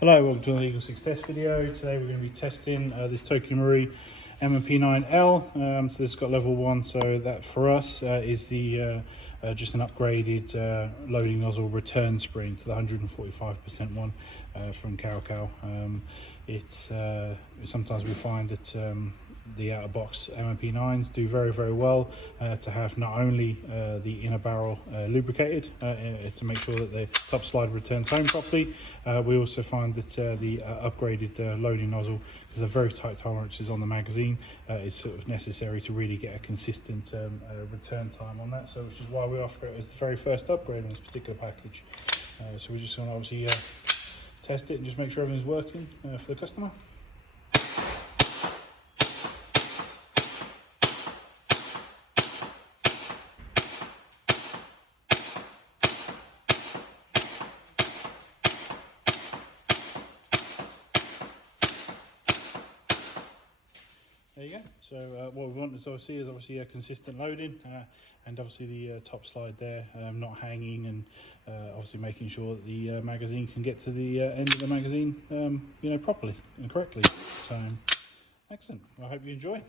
Hello, welcome to the Eagle 6 test video. Today we're going to be testing this TM M&P9L. So this has got level 1, so that for us is the just an upgraded loading nozzle return spring to the 145% one from CowCow. Sometimes we find that the out of box M&P9s do very well to have not only the inner barrel lubricated to make sure that the top slide returns home properly. We also find that the upgraded loading nozzle, because of very tight tolerances on the magazine, is sort of necessary to really get a consistent return time on that. So which is why we offer it as the very first upgrade on this particular package. So we're just going to obviously test it and just make sure everything's working for the customer. There you go. So what we want is obviously a consistent loading, and obviously the top slide there not hanging, and obviously making sure that the magazine can get to the end of the magazine properly and correctly. So excellent. I hope you enjoy.